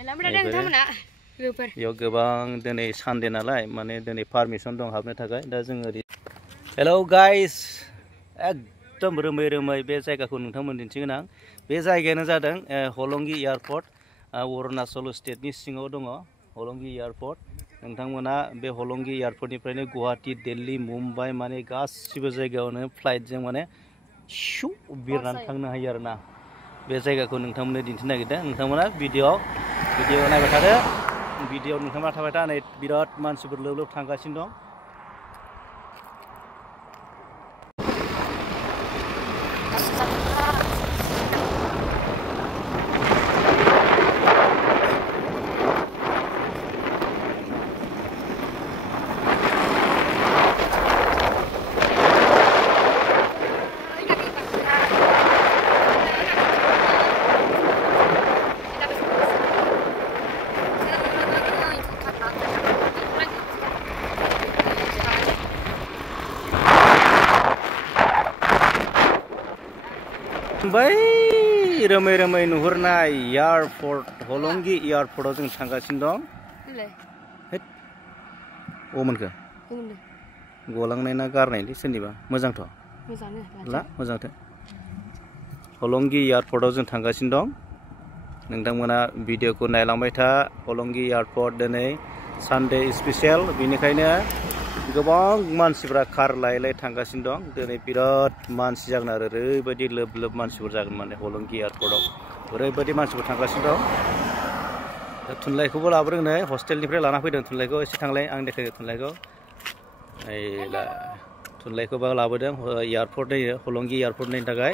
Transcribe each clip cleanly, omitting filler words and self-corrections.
बेयाव गोबां दिनै सानडे नालाय माने दिनै पारमिसन दं हाबनो थाखाय दा जों ओरै हेलौ गाइस एकदम रोमै रोमै बे जायगाखौ नोंथांमोन दिन्थिगोन आं बे जायगायानो जादों हलंगि एयारपर्ट अरुणाचल स्टेटनि सिङाव दङ हलंगि एयारपर्ट नोंथांमोना बे हलंगि एयारपर्टनिफ्रायनो गुवाहाटी दिल्ली मुम्बाइ माने गासिबो जायगायावनो फ्लाइटजों माने शु बिरनानै थांनो हायो आरोना बे जायगाखौ नोंथांमोननो दिन्थिनो नागिरदों नोंथांमोना भिडिअ नायबाय थादो भिडिअ नोंथांमोना थाबाय था नै बिराद मानसिफोर लोब लोब थांगासिनो दं बै रोमै रोमै नुहुरनाय एयारपर्ट हलंगि एयारपर्टआव जों थांगासिनो दं मोनखो गलांनाय ना गारनायलै सोरनिबा मोजांथ' ला मोजांथ' हलंगि एयारपर्टआव जों थांगासिनो दं नोंथांमोना भिडिअखौ नायलांबाय था हलंगि एयारपर्ट दिनै सानडे स्पेसियेल बेनिखायनो गोबां मानसिफ्रा कार लायै थांगासिनो दं दिनै बिराद मानसि जागोन आरो ओरैबायदि लोब लोब मानसिफोर जागोन माने हलंगि एयारपर्टआव ओरैबायदि मानसिफोर थांगासिनो दं थुनलाइखौबो लाबोदों नै हस्टेलनिफ्राय लाना फैदों थुनलाइखौ एसे थांलाय आं देखायदों थुनलाइखौ थुनलाइखौबो लाबोदों एयारपर्ट हलंगि एयारपर्ट नायनो थाखाय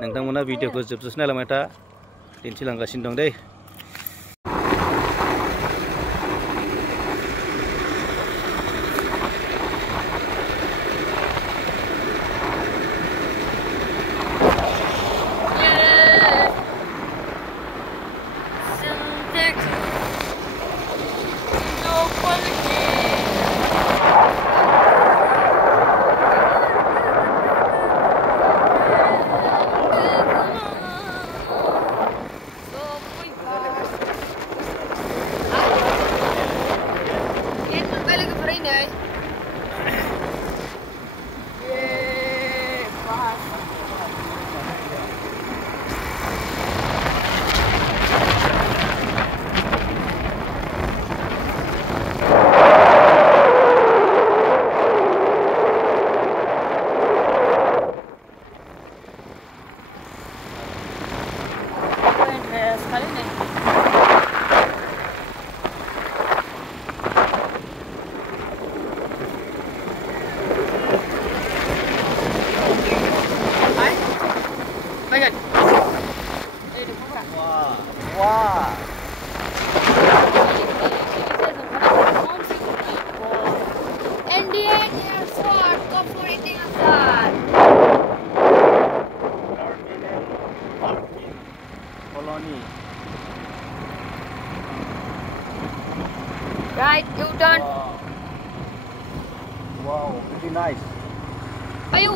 नोंथांमोना भिडिअखौ जोबजासे नायलांबाय था दिन्थिलांगासिनो दं दै Right, you done. Wow, pretty nice. Ayo.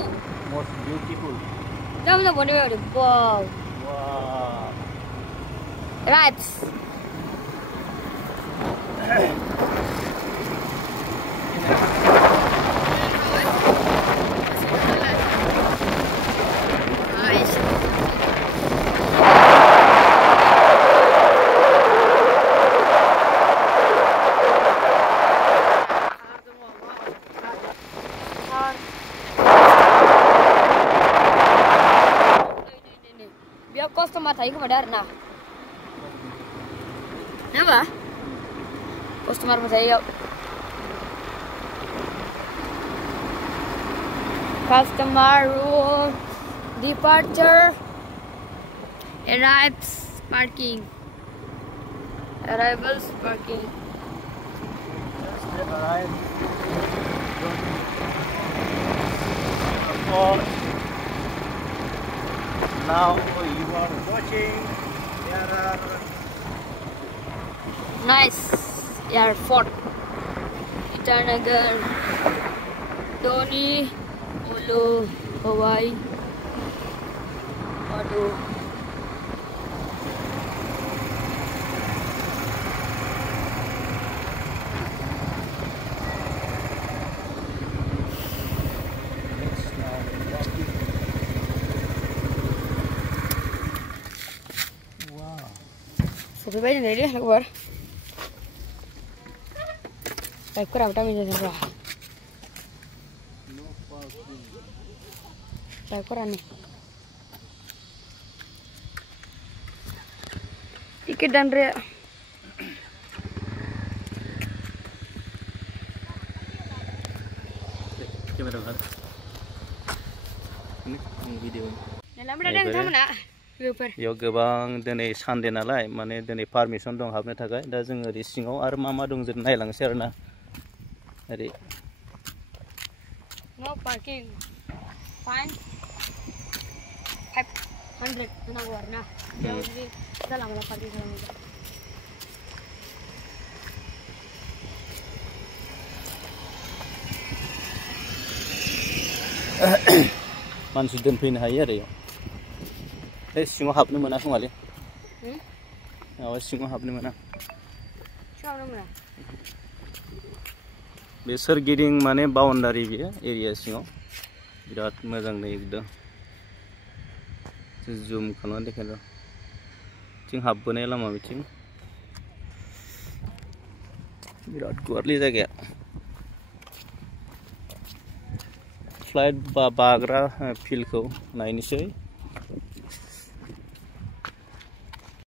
Most beautiful. Wow. Wow. Right. Customer thấy không phải đây nào? Nhớ mà? Customer mà thấy không? Customer room departure arrives parking arrivals parking. Just arrived. Now you are watching. There are nice Airport Itanagar, Donyi, polo, Hawaii, auto. सफैबाय दिनै दे लोगोफोर बाइकफोराबो दामि जादों र' बाइकफोरानो ticket दानग्राया बेयाव गोबां दिनै Sunday नालाय माने दिनै पारमिसन दं हाबनो थाखाय दा जों ओरै सिङाव आरो मा मा दं जों नायलांसै आरोना ओरै नो पार्किं फाइन 500 होनांगौ आरोना बेयाव जुदि जाला मोनला पार्किं खालामोबा मानसि दोनफैनो हायो आरो बे सिङाव हाबनो मोना खोमालै माबा सिङाव हाबनो मोना बे सोरगिदिं माने बाउन्डारि बियो एरिया सिङाव बिराद मोजां दै एकदम जुम खालामनानै देखायदों बिथिं हाबबोनाय लामा बिथिं बिराद गुवारलै जायगाया फ्लाइट बाग्रा फिल्डखौ नायनोसै